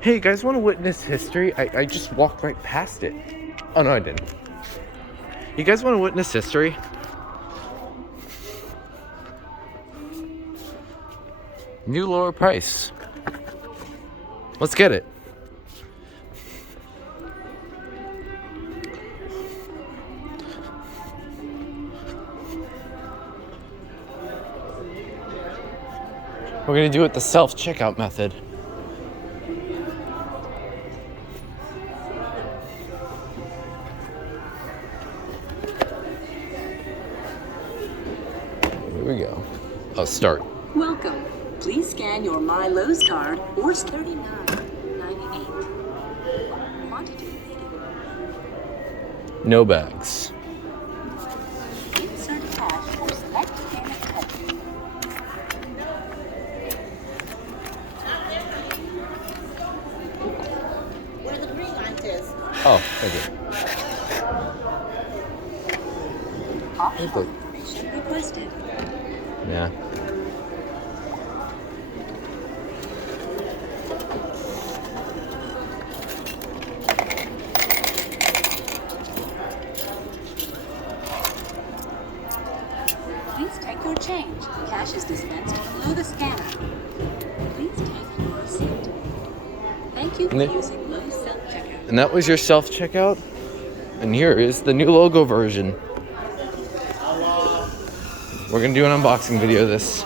Hey, you guys want to witness history? I just walked right past it. Oh, no, I didn't. You guys want to witness history? New lower price. Let's get it. We're gonna do it the self-checkout method. Here we go. Oh, start. Welcome. Please scan your My Lowe's card or $39.98. Quantity needed. No bags. Insert cash or select payment type. Where the green light is. Oh, okay. Optional information requested. Yeah. Please take your change. Cash is dispensed below the scanner. Please take your receipt. Thank you for using Lowe's self-checkout. And that was your self-checkout? And here is the new logo version. We're gonna do an unboxing video of this.